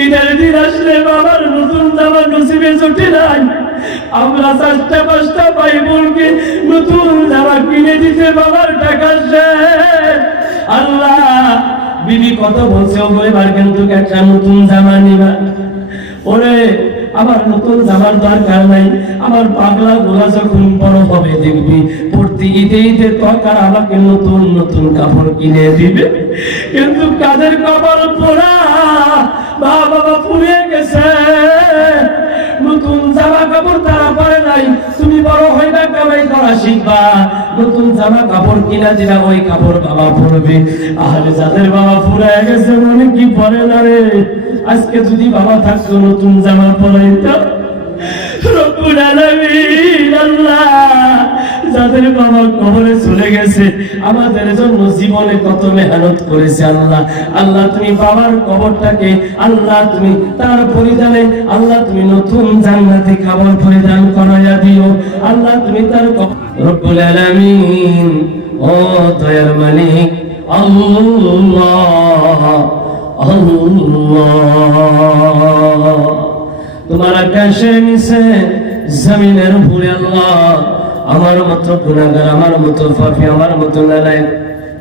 ঈদের আসলে বাবার নতুন জামা নসিবে নাই। আমরা চারটা, পাঁচটা নতুন জামা কিনে দিতে বাবার টাকা আল্লাহ, বিবি কত বলছে ও কিন্তু একটা নতুন জামা নিবা। ওরে, আমার নতুন জামার দরকার নাই। আমার পাগলা গোলা যখন বড় হবে দেখবি, প্রতি ঈদে ঈদে তরকার আমাকে নতুন নতুন কাপড় কিনে দিবে। কিন্তু কাদের কপাল পোড়া বাবা গেছে। নতুন জামা কাপড় তারা নাই। তুমি বড় কামাই করা শিখবা। নতুন জামা কাপড় কিনা দিলা ওই কাপড় বাবা পরবে। আহলে যাদের বাবা ফুরায় গেছে, মনে কি পরে না রে? আজকে যদি বাবা থাকতো নতুন জামা পরাইতো রব্বুল আলামিন, আল্লাহ। যাদের বাবা কবরে চলে গেছে, আমাদের জন্য জীবনে কত মেহনত করেছে আল্লাহ। আল্লাহ তুমি বাবার কবরটাকে, আল্লাহ তুমি তার পরিধানে, আল্লাহ তুমি নতুন জান্নাতি খাবার পরিধান করাইয়া দিও। আল্লাহ তুমি তার রব্বুল আলামিন, ও দয়ার মালিক, আল্লাহ আল্লাহ। তোমার আকাশের নিচে, জমিনের উপরে আল্লাহ আমার মতো গুণাগার, আমার মতো পাপি, আমার মতো নালায়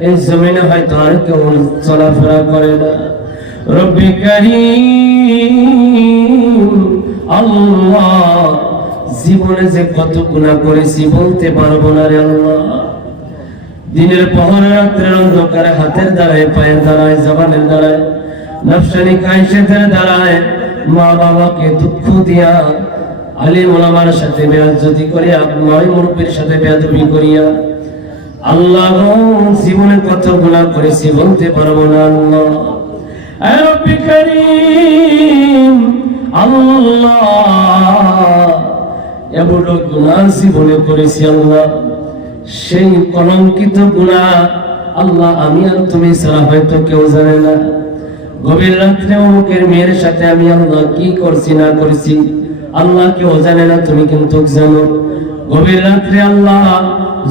এই জমিনে হয়তো আর কেউ চলাফেরা করে না। রব্বি আল্লাহ, জীবনে যে কত গুণা করেছি বলতে পারব না রে আল্লাহ। দিনের পহরে, রাত্রের অন্ধকারে, হাতের দ্বারায়, পায়ের দ্বারায়, জবানের দ্বারায়, নফসানি কাইশেদের দ্বারায় মা বাবাকে দুঃখ দিয়া আলী মোলামার সাথে বেয়াজ্জতি করিয়া নয় মুরব্বীর সাথে বেয়াদবি করিয়া আল্লাহ জীবনে কত গুণা করেছি, বলতে পারব না না। গভীর রাত্রে অমুকের মেয়ের সাথে আমি আল্লাহ কি করছি না করছি? আল্লাহ কেউ জানে না, তুমি কিন্তু জানো। গভীর রাত্রে আল্লাহ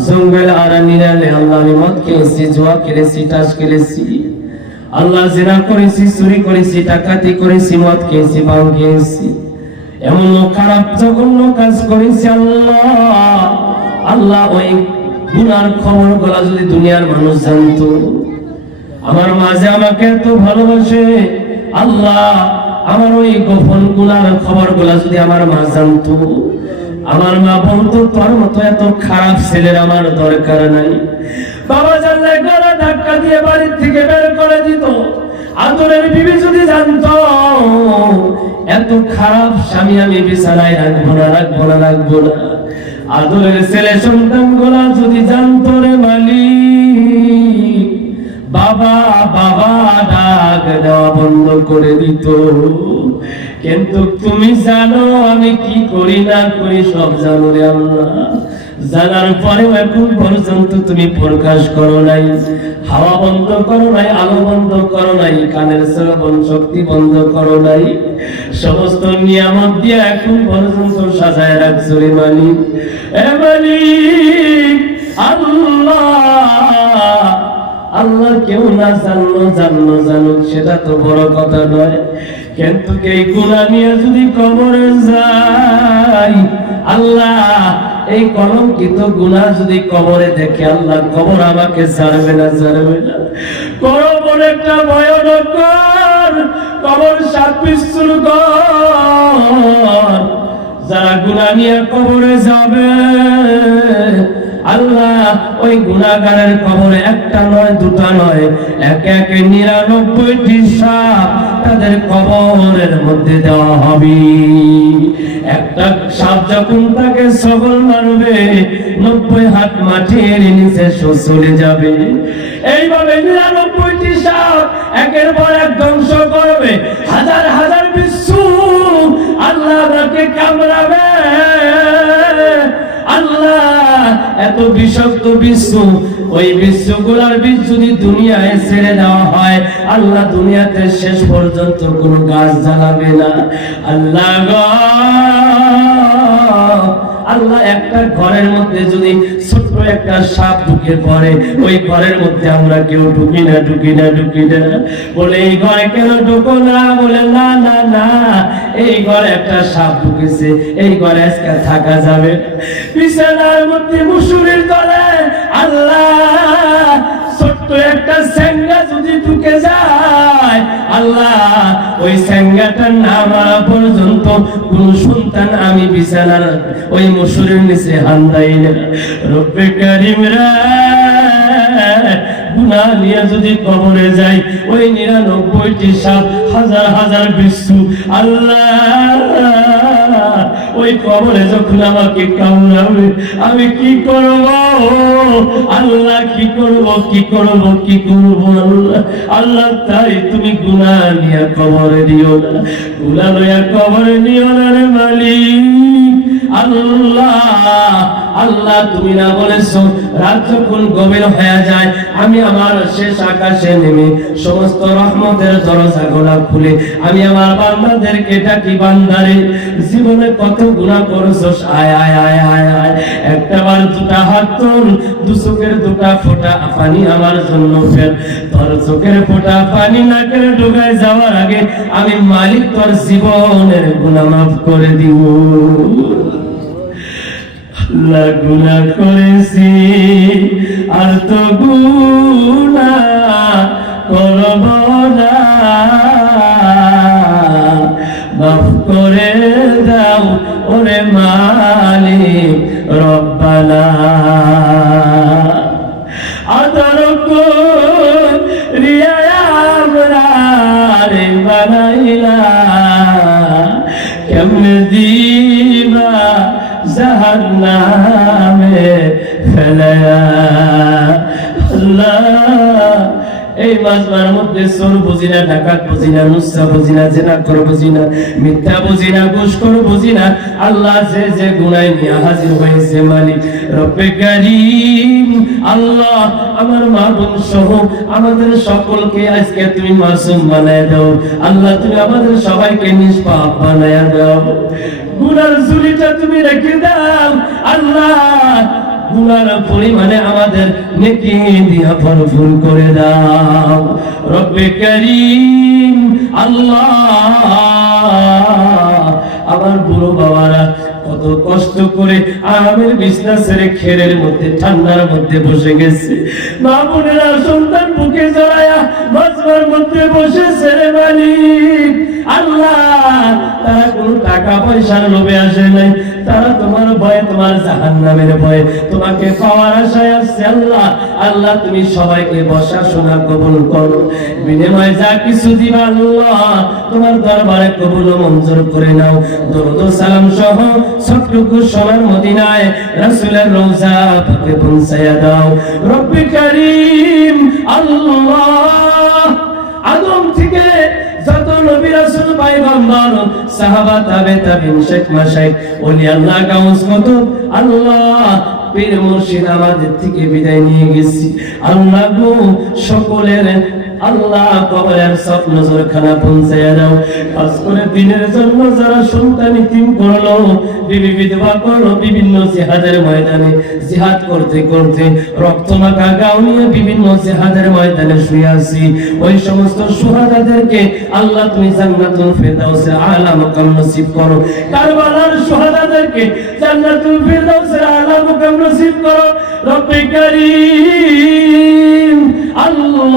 জঙ্গল আর নিরালে আল্লাহ আমি খেয়েছি, জোয়া খেলেছি, টাস খেলেছি। আল্লাহ জেনা করেছি, চুরি করেছি টাকাতি করেছি, মদ খেয়েছি বাউ খেয়েছি। এমন খারাপ জঘন্য কাজ করেছি আল্লাহ। আল্লাহ ওই গুনার খবরগুলা যদি দুনিয়ার মানুষ জানতো। আমার মাঝে আমাকে এত ভালোবাসে, আল্লাহ আমার ওই গোপনগুলার খবরগুলা যদি আমার মা জানতো, আমার মা বলতো, তোর মতো এত খারাপ ছেলের আমার দরকার নাই। বাবা জানলে গলা ধাক্কা দিয়ে বাড়ির থেকে বের করে দিত। আদরের বিবি যদি জানতো, এত খারাপ স্বামী আমি বিছানায় রাখব না রাখব না রাখব না। আদরের ছেলে সন্তান গোলা যদি জানতো রে মালিক বাবা বাবা, ডাক দেওয়া বন্ধ করে দিত। কিন্তু তুমি জানো আমি কি করি, না করি সব জানো রে আল্লাহ। জানার পরেও এখন পর্যন্ত তুমি প্রকাশ করো নাই, হাওয়া বন্ধ করো নাই, আলো বন্ধ করো নাই, কানের শ্রবণ শক্তি বন্ধ করো নাই। সমস্ত নিয়ামত দিয়ে এখন পর্যন্ত সাজায় রাখছো রে মালিক। এ মালিক, আল্লাহ আল্লাহ কেউ না জানলো জানলো, জানুক, সেটা তো বড় কথা নয়। কিন্তু এই গুণা নিয়ে যদি কবরে যাই, আল্লাহ, এই কলঙ্কিত গুণা যদি কবরে দেখে, আল্লাহ কবর আমাকে ছাড়বে না ছাড়বে না। কবর একটা ভয়ানক কবর সাত পিস্তুল যারা গুণা নিয়ে কবরে যাবে আল্লাহ, ওই গুণাগারের কবরে একটা নয়, দুটা নয়, এক এক নিরানব্বইটি সাপ তাদের কবরের মধ্যে দেওয়া হবে। একটা সাপ যখন তাকে সবল মারবে, নব্বই হাত মাটির নিচে চলে যাবে। এইভাবে নিরানব্বইটি সাপ একের পর এক ধ্বংস করবে। হাজার হাজার বিশ্ব আল্লাহ আমাকে কামড়াবে। এত বিষাক্ত বিশ্ব ওই বিশ্বগুলার বীজ যদি দুনিয়ায় ছেড়ে দেওয়া হয়, আল্লাহ দুনিয়াতে শেষ পর্যন্ত কোনো গাছ জ্বালাবে না। আল্লাহ আল্লাহ একটা ঘরের মধ্যে যদি ছোট্ট একটা সাপ ঢুকে পড়ে। ওই ঘরের মধ্যে আমরা কেউ ঢুকি না ঢুকি না ঢুকি না। বলে, এই ঘরে কেন ঢুকো না? বলে, না না না, এই ঘরে একটা সাপ ঢুকেছে। এই ঘরে আজকে থাকা যাবে। বিছানার মধ্যে মুসুরির তলে আল্লাহ ছোট্ট একটা স্যাঙ্গা যদি ঢুকে যায় আল্লাহ, ওই নাম পর্যন্ত কোন সন্তান আমি বিছানার ওই মসুরের নিচে হান্দাই না। রব্বে কারিমরা যদি কবরে যাই, ওই নিরানব্বইটি সাত হাজার হাজার বিশ্বু আল্লাহ। ওই কবরে যখন আমাকে কামড়াবে আমি কি করব? আল্লাহ কি করব কি করব কি করব আল্লাহ? আল্লাহ, তাই তুমি গুনাহ নিয়া কবরে দিও না। গুনাহ নিয়া কবরে নিও না রে মালিক। আল্লাহ আল্লাহ, তুমি না বলেছ, রাত যখন গভীর হয়ে যায়, আমি আমার শেষ আকাশে নেমে সমস্ত রহমতের দরজা খুলে আমি আমার বান্দাদেরকে ডাকি, বান্দারে, জীবনে কত গুনাহ করছ আয় আয় আয় আয় আয়। একটা বার দুটা হাত তোল, দু চোখের দুটা ফোঁটা পানি আমার জন্য ফের। তোর চোখের ফোঁটা পানি না নাকের ডুবে যাওয়ার আগে আমি মালিক, তোর জীবনের গুনাহ মাফ করে দিব। আল্লাহ গুনা করেছি আর তো গুনা করব না। মাফ করে দাও ওরে মালিক রব্বানা। আল্লাহ। মধ্যে বুঝি না ডাকাত বুঝি না নুসা বুঝি না জেনা বুঝি না মিথ্যা বুঝি না বুঝি না আল্লাহ যে যে নিয়ে হাজির হয়েছে মালিক। রব্বে কারীম, আল্লাহ আমার মা বোন সহ আমাদের সকলকে আজকে তুমি মাসুম বানায় দাও। আল্লাহ তুমি আমাদের সবাইকে নিষ্পাপ বানায় দাও। গুনার ঝুলিটা তুমি রেখে দাও। আল্লাহ গুনার আমাদের নেকি দিয়া ভরপুর করে দাও। রব্বে করিম, আল্লাহ। আমার বুড়ো বাবারা কত কষ্ট করে আরামের বিছনা ছেড়ে খেরের মধ্যে, ঠান্ডার মধ্যে বসে গেছে। মা বোনেরা সন্তান বুকে জড়ায়া বাজবার মধ্যে বসে ছেড়ে মালিক। আল্লাহ, তারা কোনো টাকা পয়সার লোভে আসে নাই। তারা তোমার ভয়ে, তোমার জাহান নামের ভয়ে। তোমাকে পাওয়ার আশায় আসছে আল্লাহ। আল্লাহ, তুমি সবাইকে বসা শোনা কবুল করো। বিনিময়ে যা কিছু দিবা আল্লাহ, তোমার দরবারে কবুল মঞ্জুর করে নাও। দরুদ সালাম সহ সবটুকু সোনার মদিনায় রাসূলের রওজা পাকে পৌঁছায়া দাও। রব্বি করিম, আল্লাহ, আদম পয়গম্বর সাহাবা তাবে তাবিন, শেখ আল্লাহ আল্লাহ, পীর মুর্শিদ আমাদের থেকে বিদায় নিয়ে গেছি। আল্লাহ গো, সকলের, আল্লাহ কবরের সব নজর খানা পৌঁছায় দাও। খাস করে দিনের জন্য যারা সন্তান ইতিম করল, বিবি বিধবা করল, বিভিন্ন জিহাদের ময়দানে জিহাদ করতে করতে রক্ত মাখা গাও নিয়ে বিভিন্ন জিহাদের ময়দানে শুয়ে আছি। ওই সমস্ত সুহাদাদেরকে আল্লাহ তুমি জান্নাতুল ফেরদাউসের আলা মাকাম নসিব করো। কারবালার সুহাদাদেরকে জান্নাতুল ফেরদাউসের আলা মাকাম নসিব করো। রব্বে কারীম, আল্লাহ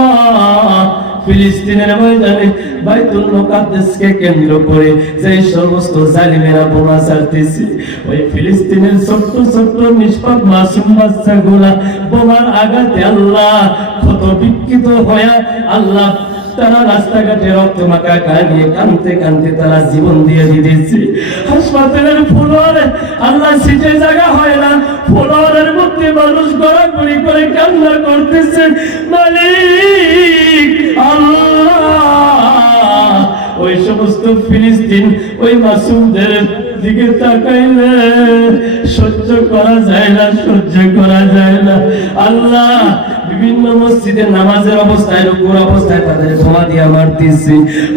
ফিলিস্তিনের ময়দানে বাইতুল মুকাদ্দাসকে কেন্দ্র করে যে সমস্ত জালিমেরা বোমা ছাড়তেছে, ওই ফিলিস্তিনের ছোট্ট ছোট্ট নিষ্পাপ মাসুম বাচ্চাগুলা বোমার আঘাতে আল্লাহ ক্ষত বিক্ষিত হয়ে আল্লাহ তারা রাস্তাঘাটে রক্ত মাখা গায়ে নিয়ে কানতে কানতে তারা জীবন দিয়ে দিতেছে। হাসপাতালের ফ্লোরে আল্লাহ সিটে জায়গা হয় না। ফ্লোরের মধ্যে মানুষ গড়াগড়ি করে কান্না করতেছে। মালিক, আল্লাহ! ওই সমস্ত ফিলিস্তিন ওই মাসুমদের দিকে তাকাইলে সহ্য করা যায় না, সহ্য করা যায় না। আল্লাহ বিভিন্ন মসজিদে নামাজের অবস্থায়, রুকুর অবস্থায় তাদের ধোয়া দিয়া মারতেছি।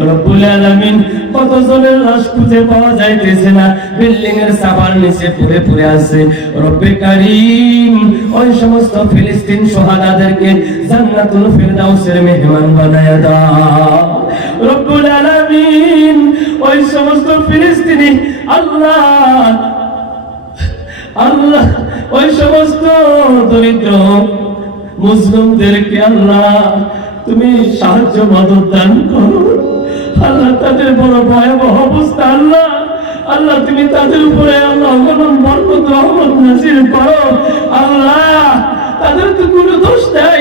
রব্বুল আলামিন কত কতজনের লাশ খুঁজে পাওয়া যাইতেছে না বিল্ডিং এর সাবার নিচে পুড়ে পুড়ে আছে। রব্বে কারিম, ওই সমস্ত ফিলিস্তিন সোহাদাদেরকে জান্নাতুল ফিরদাউসের মেহমান বানায়া দাও। আল্লাহ আল্লাহ, ওই সমস্ত দরিদ্র মুসলিমদেরকে আল্লাহ, তুমি সাহায্য, মদত দান করো। আল্লাহ, তাদের বড় ভয়াবহ অবস্থা, আল্লাহ আল্লাহ, তুমি তাদের উপরে আল্লাহ নাজির করো। আল্লাহ তাদের তো কোনো দোষ নাই।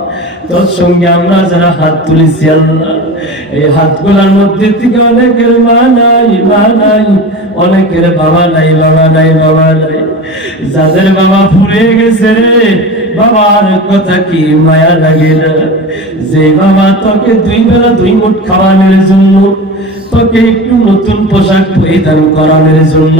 আমরা যারা হাত তুলেছি আল্লাহ, এই মধ্যে থেকে অনেকের মা নাই মা নাই, অনেকের বাবা নাই বাবা নাই বাবা নাই। যাদের বাবা ফুরে গেছে রে, বাবার কথা কি মায়া লাগে না? যে বাবা তোকে দুই বেলা দুই মুঠ খাওয়ানোর জন্য, তোকে একটু নতুন পোশাক পরিধান করানোর জন্য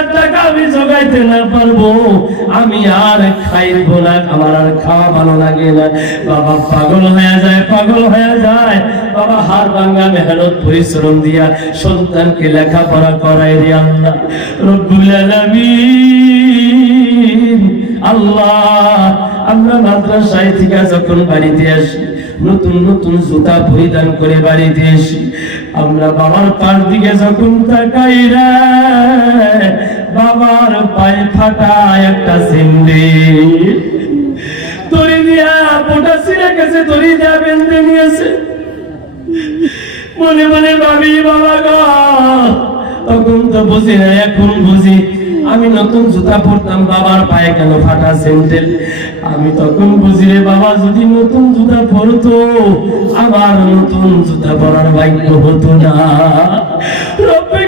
টাকা আমি জোগাইতে না পারব, আমি আর খাইব না, আমার আর খাওয়া ভালো লাগে না। বাবা পাগল হয়ে যায়, পাগল হয়ে যায়। বাবা হার মেহনত, পরিশ্রম দিয়া সন্তানকে লেখাপড়া করাই আল্লাহ। আল্লাহ, আমরা মাদ্রাসায় থেকে যখন বাড়িতে আসি, নতুন নতুন জুতা পরিধান করে বাড়িতে আসি, আমরা বাবার পার দিকে যখন তাকাই বাবার পায়ে ফাটা একটা সিন্দি। তরি দিয়া পোটা সিরা গেছে, তরি দিয়া বেঁধে নিয়েছে। মনে মনে ভাবি, বাবা গো, তখন তো বুঝি না, এখন বুঝি। আমি নতুন জুতা পরতাম, বাবার পায়ে কেন ফাটা স্যান্ডেল আমি তখন বুঝি রে বাবা, যদি নতুন জুতা পরতো, আমার নতুন জুতা পরার ভাগ্য হতো না। রব্বে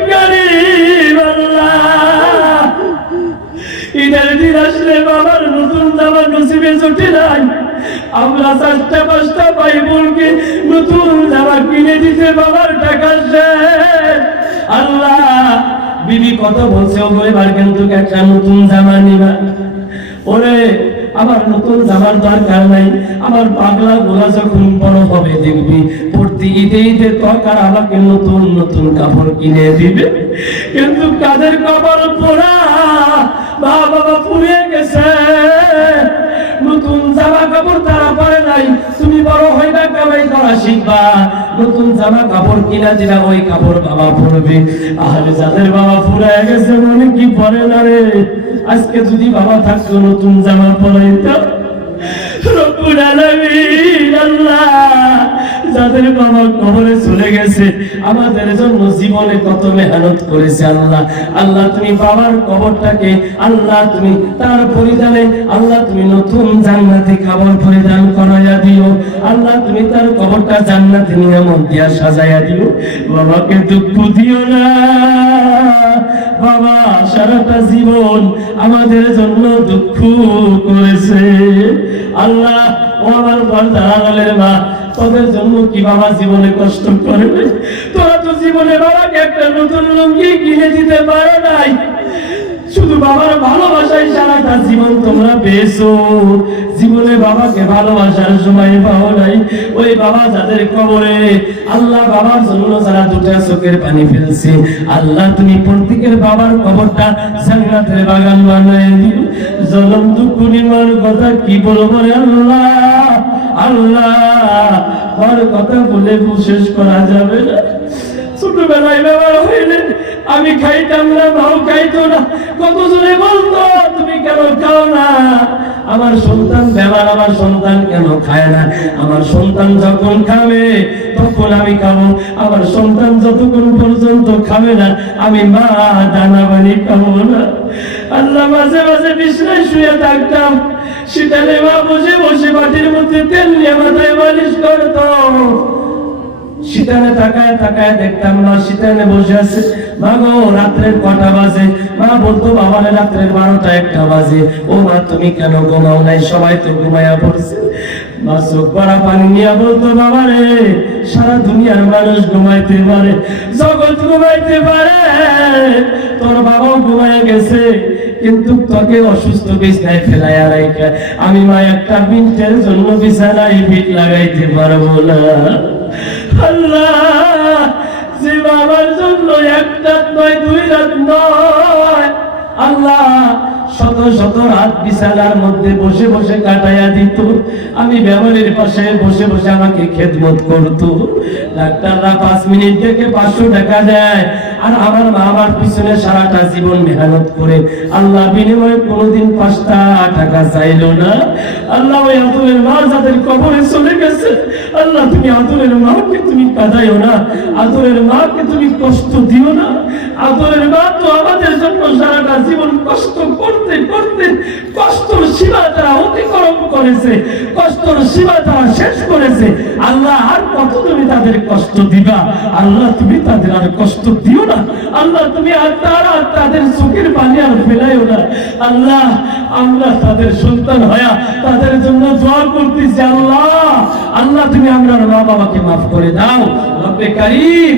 আমরা নতুন জামার দরকার নাই। আমার পাগলা গোলা যখন বড় হবে দেখবি, প্রতি ঈদে ঈদে তরকার আমাকে নতুন নতুন কাপড় কিনে দিবে। কিন্তু কাদের কাপড় পোড়া বাবা গেছে। নতুন জামা কাপড় তারা পরে নাই। তুমি বড় কামাই করা শিখবা। নতুন জামা কাপড় কিনা দিলা ওই কাপড় বাবা পরবে। আহলে যাদের বাবা ফুরায় গেছে মনে কি পরে না রে? আজকে যদি বাবা থাকতো নতুন জামা পরাইতো রব্বুল আলামিন, আল্লাহ। যাদের বাবা কবরে চলে গেছে, আমাদের জন্য জীবনে কত মেহনত করেছে আল্লাহ। আল্লাহ, তুমি বাবার কবরটাকে, আল্লাহ, তুমি তার পরিধানে, আল্লাহ, তুমি নতুন জান্নাতি খাবার পরিধান করাইয়া দিও। আল্লাহ, তুমি তার কবরটা জান্নাতি নিয়ামত দিয়া সাজাইয়া দিও। বাবাকে দুঃখ দিও না। বাবা, সারাটা জীবন আমাদের জন্য দুঃখ করেছে। আল্লাহ, ও আমার পর্দার মা তোদের জন্য কি বাবা জীবনে কষ্ট করবে? তোরা তো জীবনে বাবাকে একটা নতুন লুঙ্গি কিনে দিতে পারো নাই। শুধু বাবার ভালোবাসায় সারাটা জীবন তোমরা পেয়েছ। জীবনে বাবাকে ভালোবাসার সময় পাও নাই। ওই বাবা যাদের কবরে, আল্লাহ বাবার জন্য যারা দুটা চোখের পানি ফেলছে, আল্লাহ তুমি প্রত্যেকের বাবার কবরটা জান্নাতের বাগান বানায় দিও। জনম দুঃখুনিমার কথা কি বলব আল্লাহ? আল্লাহ আমার কথা বলে শেষ করা যাবে না। ছোটবেলায় ব্যবহার হইলে আমি খাইতাম না, মাও খাইতো না। কত জনে বলতো, তুমি কেন খাও না? আমার সন্তান বেমার, আমার সন্তান কেন খায় না? আমার সন্তান যখন খাবে, তখন আমি খাব। আমার সন্তান যতক্ষণ পর্যন্ত খাবে না, আমি মা দানা বানি খাব না। আল্লাহ মাঝে মাঝে বিছনায় শুয়ে থাকতাম। শীতালে মা বসে বসে মাটির মধ্যে তেল নিয়ে মাথায় মালিশ করতো। শীতানে তাকায় তাকায় দেখতাম মা শীতানে বসে আছে। মা গো, রাত্রের কটা বাজে? মা বলতো, বাবারে, রাত্রের বারোটা একটা বাজে। ও মা, তুমি কেন ঘুমাও নাই? সবাই তো ঘুমাইয়া পড়ছে। মা চোখ পানি নিয়ে বলতো, বাবারে, সারা দুনিয়ার মানুষ ঘুমাইতে পারে। জগৎ ঘুমাইতে পারে। তোর বাবাও ঘুমায় গেছে। কিন্তু তোকে অসুস্থ বিছনায় ফেলাইয়া রাইখা। আমি মা, একটা মিনিটের জন্য বিছানায় ভিট লাগাইতে পারব না। শত শত রাত মধ্যে বসে বসে কাটাইয়া আমি ব্যবহারের পাশে বসে বসে আমাকে খেদমত করত। ডাক্তাররা পাঁচ মিনিট থেকে পাঁচশো টাকা দেয় আর আমার মা আমার পিছনে সারাটা জীবন মেহনত করে আল্লাহ বিনিময়ে কোনোদিন পাঁচটা টাকা চাইলো না। আল্লাহ ওই আতুলের মা যাদের কবরে চলে গেছে, আল্লাহ তুমি আতুলের মাকে তুমি কাঁদাইও না। আতুলের মাকে তুমি কষ্ট দিও না। আতুলের মা তো আমাদের জন্য সারাটা জীবন কষ্ট করতে করতে কষ্টর সীমা তারা অতিক্রম করেছে, কষ্টর সীমা তারা শেষ করেছে, আল্লাহ আর কত তুমি তাদের কষ্ট দিবা? আল্লাহ তুমি তাদের আর কষ্ট দিও না। আল্লাহ, তুমি আর তারা তাদের চোখের পানি আর ফেলাইও না। আল্লাহ, আমরা তাদের সন্তান হয়া তাদের জন্য দোয়া করতেছি, আল্লাহ। আল্লাহ, তুমি আমরা মা বাবাকে মাফ করে দাও। রব্বে কারীম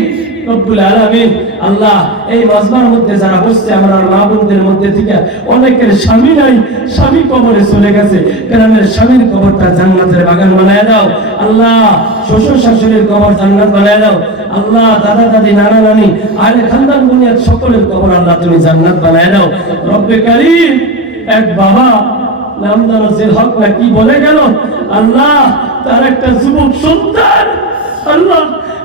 রব্বুল আলামিন, আল্লাহ, এই মজমার মধ্যে যারা বসছে, আমরা মা মধ্যে থেকে অনেকের স্বামী নাই, স্বামী কবরে চলে গেছে। গ্রামের স্বামীর কবরটা জান্নাতের বাগান বানায় দাও। আল্লাহ, শ্বশুর শাশুড়ির কবর জান্নাত বানায় দাও। আল্লাহ, দাদা, দাদি, নানা, নানি আরে খানদান দুনিয়ার সকলের কবর আল্লাহ তুমি জান্নাত বানায় দাও। রব্বে কারীম, এক বাবা নাম জানো যে হক না কি বলে গেল? আল্লাহ, তার একটা যুবক সন্তান, আল্লাহ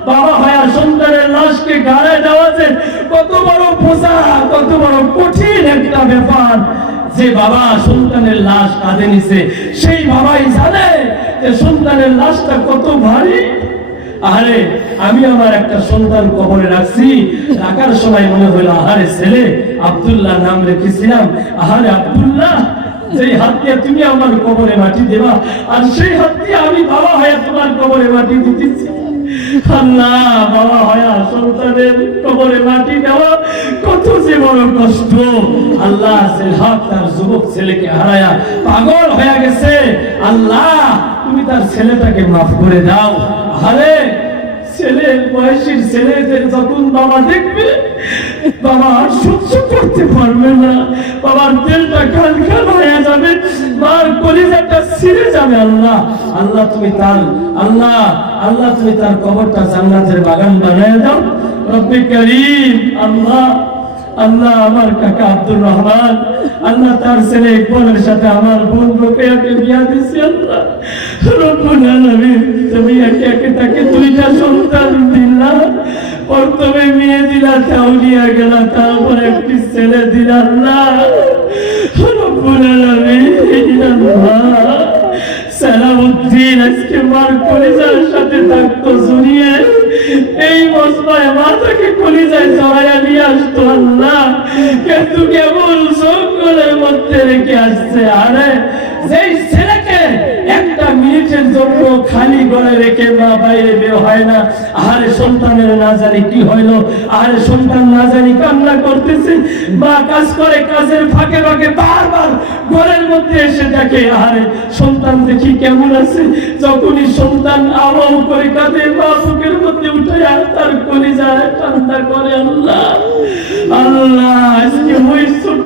বাবা হয়া সন্তানের লাশকে গাড়ে দেওয়াছে কত বড় বোঝা কত বড় কঠিন একটা ব্যাপার। যে বাবা সন্তানের লাশ কাঁধে নিছে, সেই বাবাই জানে যে সন্তানের লাশটা কত ভারী। আরে আমি আমার একটা সন্তান কবরে রাখছি। রাখার সময় মনে হলো আহারে ছেলে আব্দুল্লাহ নাম রেখেছিলাম। আহারে আব্দুল্লাহ, যেই হাত দিয়ে তুমি আমার কবরে মাটি দেবা, আর সেই হাত দিয়ে আমি বাবা হয়ে তোমার কবরে মাটি দিতেছি। ছেলেকে হারায়া পাগল হয়ে গেছে। আল্লাহ, তুমি তার ছেলেটাকে মাফ করে দাও। আরে ছেলের বয়সীর ছেলেদের যখন বাবা দেখবে বাবা, সহ্য করতে পারবে না। বাবার তেলটা খান খান হয়ে যাবে। মার কলিজাটা ছিঁড়ে যাবে আল্লাহ। আল্লাহ তুমি তার, আল্লাহ আল্লাহ তুমি তার কবরটা জান্নাতের বাগান বানায় দাও। রব্বে করিম, আল্লাহ আল্লাহ আমার কাকা আব্দুর রহমান, আল্লাহ তার ছেলে ইকবালের সাথে আমার বোন রোকেয়াকে বিয়া দিছি আল্লাহ। রব্বুল আলামিন, তুমি একে একে তাকে দুইটা সন্তান দিলা। প্রথমে মেয়ে দিলা তাউলিয়া গেলা তারপরে একটি ছেলে দিলা আল্লাহ রব্বুল আলামিন, আল্লাহ। সালামউদ্দিন আজকে মার কলিজার সাথে থাকতো শুনিয়ে। এই মজমায় মাথাকে কলিজায় জড়াইয়া নিয়ে আসতো কিন্তু কেবল সকলের মধ্যে রেখে আসছে, আরে যেই ছেলেকে একটা মিনিটের জন্য খালি ঘরে রেখে মা বাইরে বের হয় না, আহারে সন্তানের না জানি কি হইল, আহারে সন্তান না জানি কান্না করতেছে। মা কাজ করে কাজের ফাঁকে ফাঁকে বারবার ঘরের মধ্যে এসে দেখে, আহারে সন্তান দেখি কেমন আছে। যখনই সন্তান আবাহ করে কাঁদে, মা বুকের মধ্যে উঠে আর তার কলিজায় ঠান্ডা করে, আল্লাহ আল্লাহ, আজকে ছোট্ট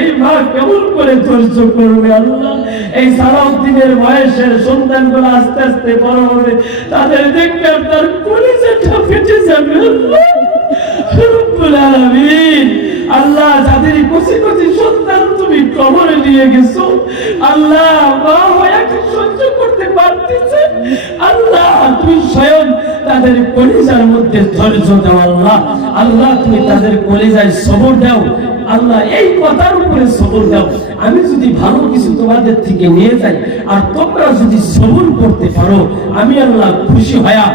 এই মা কেমন করে ধৈর্য করবে আল্লাহ। এই সালাউদ্দিনের বয়সের সন্তানগুলো আস্তে আস্তে বড় তাদের দেখবে আপনার কলিজাটা আল্লাহ যাদের কচি কচি সন্তান তুমি কবরে নিয়ে গেছো, আল্লাহ মা হয়ে সহ্য করতে পারতেছে। আল্লাহ, তুমি স্বয়ং তাদের কলিজার মধ্যে ধৈর্য দাও আল্লাহ। আল্লাহ, তুমি তাদের কলিজায় সবর দাও। আল্লাহ, এই কথার উপরে সবর দাও। আমি যদি ভালো কিছু তোমাদের থেকে নিয়ে যাই, আর তোমরা যদি সবর করতে পারো, আমি আল্লাহ খুশি হয়া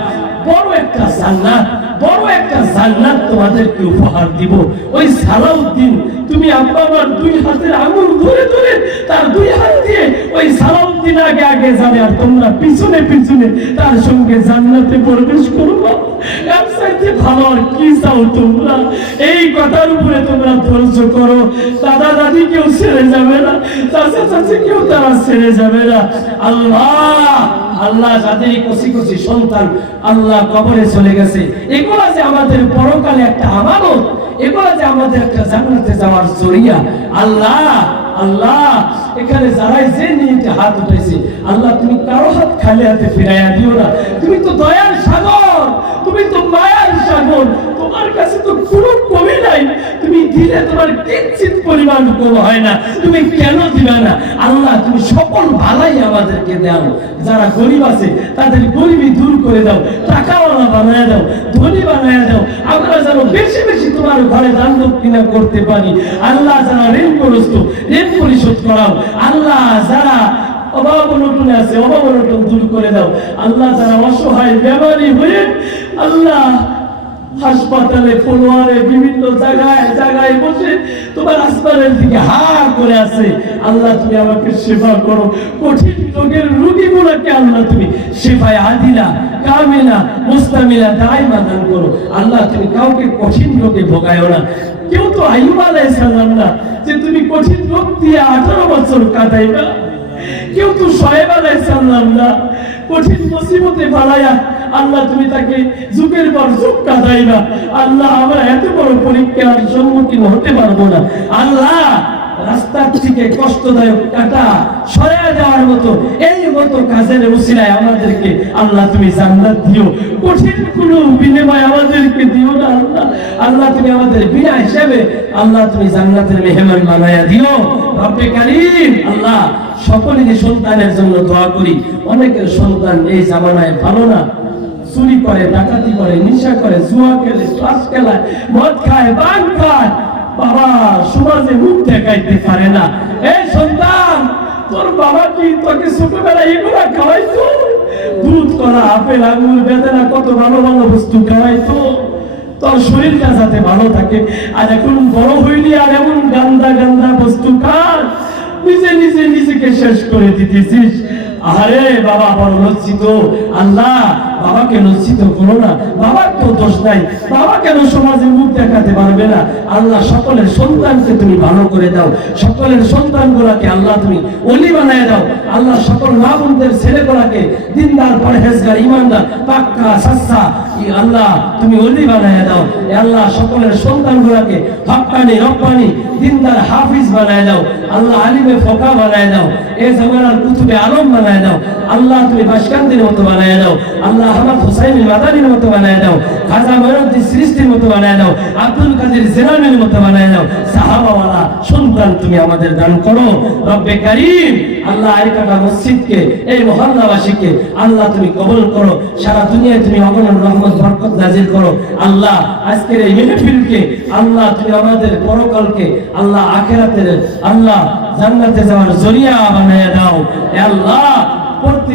বড় একটা জান্নাত বড় একটা জান্নাত তোমাদেরকে উপহার দিব। ওই সালাউদ্দিন, তুমি আব্বা আমার দুই হাতের আঙুল ধরে ধরে তার দুই হাত দিয়ে ওই সালাউদ্দিন আগে আগে যাবে আর তোমরা পিছনে পিছনে তার সঙ্গে জান্নাতে প্রবেশ করব। এর ভালো আর কি চাও তোমরা? এই কথার উপরে তোমরা ধৈর্য করো। দাদা দাদি কেউ ছেড়ে যাবে না, চাচা চাচি কেউ তারা ছেড়ে যাবে না। আল্লাহ আল্লাহ যাদের কচি কচি সন্তান, আল্লাহ কবরে চলে গেছে। এগুলা যে আমাদের পরকালে একটা আমানত এগুলো যে আমাদের একটা জান্নাতে যাওয়ার জরিয়া আল্লাহ আল্লাহ, এখানে যারাই যে নিয়ে হাত উঠেছে আল্লাহ, তুমি কারও হাত খালি হাতে ফিরাইয়া দিও না। তুমি তো দয়ার সাগর, তুমি তো মায়ার সাগর। তোমার কাছে তো কোনো কমি নাই। তুমি দিলে তোমার কিঞ্চিত পরিমাণ কম হয় না। তুমি কেন দিবে না? আল্লাহ, তুমি সকল ভালাই আমাদেরকে দাও। যারা গরিব আছে, তাদের গরিবি দূর করে দাও। টাকাওয়ালা বানায় দাও। ধনী বানায় দাও। আমরা যেন বেশি বেশি তোমার ঘরে দান দক্ষিণা করতে পারি। আল্লাহ, যারা ঋণগ্রস্ত ঋণ পরিশোধ করাও। আল্লাহ যারা অভাব অনটনে আছে, অভাব অনটন দূর করে দাও। আল্লাহ যারা অসহায় বেমারি হয়ে আল্লাহ হাসপাতালে ফলোয়ারে বিভিন্ন জায়গায় জায়গায় বসে তোমার আসমানের দিকে হা করে আছে। আল্লাহ, তুমি আমাকে সেবা করো। কঠিন রোগের রোগীগুলোকে আল্লাহ তুমি সেবায় আদিলা, কামিলা, মুস্তামিলা, দায়মা দান করো। আল্লাহ, তুমি কাউকে কঠিন রোগে ভোগায়ও না। কেউ তো আইব আলাইহিস সালাম না যে তুমি কঠিন রোগ দিয়ে আঠারো বছর কাটাইবা। কেউ তো সয়েব আলাইহিস সালাম না। কঠিন মুসিবতে ফালাইয়া আল্লাহ তুমি তাকে যুগের পর যুগ কাটাইবা। আল্লাহ আমরা এত বড় পরীক্ষার সম্মুখীন হতে পারব না। আল্লাহ রাস্তার থেকে কষ্টদায়ক কাটা যাওয়ার মতো, এই মতো কাজের আমাদেরকে আল্লাহ তুমি জান্নাত দিও। কঠিন কোনো বিনিময় আমাদেরকে দিও না আল্লাহ। আল্লাহ তুমি আমাদের বিনা হিসাবে আল্লাহ তুমি জান্নাতের মেহমান দিও। রব্বে আল্লাহ সকলেরই সন্তানের জন্য দোয়া করি। অনেকের সন্তান এই জামানায় ভালো না। চুরি করে, ডাকাতি করে, নিশা করে, জুয়া খেলে শ্বাস খেলায়, মদ খায়, বান খায় বাবা সমাজে মুখ দেখাইতে পারে না। এই সন্তান, তোর বাবা কি তোকে ছোটবেলায় এগুলা খাওয়াইতো? দুধ করা, আপেল, আঙুর, বেদনা, কত ভালো ভালো বস্তু খাওয়াইতো? তোর শরীরটা যাতে ভালো থাকে। আর এখন বড় হইলি আর এমন গান্দা গান্দা বস্তু খাস নিজে নিজে নিজেকে শেষ করে দিতেছিস। আরে বাবা, বড় লজ্জিত। আল্লাহ বাবাকে লজ্জিত করো না। বাবার তো দোষ নাই। বাবা কেন সমাজে মুখ দেখাতে পারবে না। আল্লাহ সকলের সন্তানকে তুমি ভালো করে দাও। সকলের সন্তানগুলাকে আল্লাহ তুমি অলি বানায় দাও। আল্লাহ সকল মা বোনদের ছেলেগুলাকে দিনদার, পরহেজগার ইমানদার পাক্কা ই আল্লাহ তুমি অলি বানায় দাও। আল্লাহ সকলের সন্তানগুলাকে হক্কানি রব্বানি, দিনদার, হাফিজ বানায় দাও। আল্লাহ আলিমে ফোকা বানায় দাও। এ জামানার কুতুবে আলম বানায় দাও। আল্লাহ তুমি বাসকান্দির মতো বানায় দাও। আল্লাহ আহমদ হুসাইন মাদানির মতো বানায় দাও, খাজা ময়নুদ্দিন সৃষ্টির মতো বানায় দাও, আব্দুল কাদের জেলানির মতো বানায় দাও। সাহাবাওয়ালা সন্তান তুমি আমাদের দান করো। রব্বে কারীম, আল্লাহ আরিকাটা মসজিদকে, এই মহল্লাবাসীকে আল্লাহ তুমি কবল করো। সারা দুনিয়ায় তুমি অগণন রহমত, বরকত নাজিল করো। আল্লাহ, আজকের এই মেহফিলকে, আল্লাহ তুমি আমাদের পরকালকে, আল্লাহ আখেরাতের, আল্লাহ জান্নাতে যাওয়ার জরিয়া বানায় দাও। আল্লাহ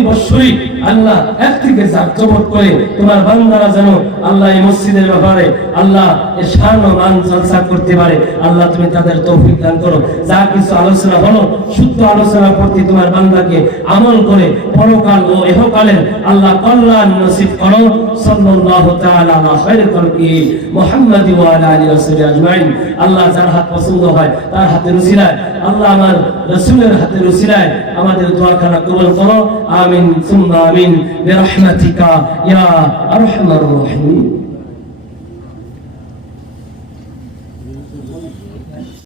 প্রতি আল্লাহ এক থেকে জাকজমক করে তোমার বান্দারা যেন আল্লাহ এই মসজিদের ব্যাপারে আল্লাহ মান জলসা করতে পারে। আল্লাহ তুমি তাদের তৌফিক দান করো। যা কিছু আলোচনা হলো, শুদ্ধ প্রতি তোমার বান্দাকে আমল করে পরকাল ও এহকালের আল্লাহ কল্যাণ নসিব করো। আল্লাহ যার হাত পছন্দ হয়, তার আল্লাহ আমার রাসূলের হাতের উসিলায় আমাদের দোয়া খানা কবুল করো। آمين ثم آمين. برحمتك يا أرحم الراحمين.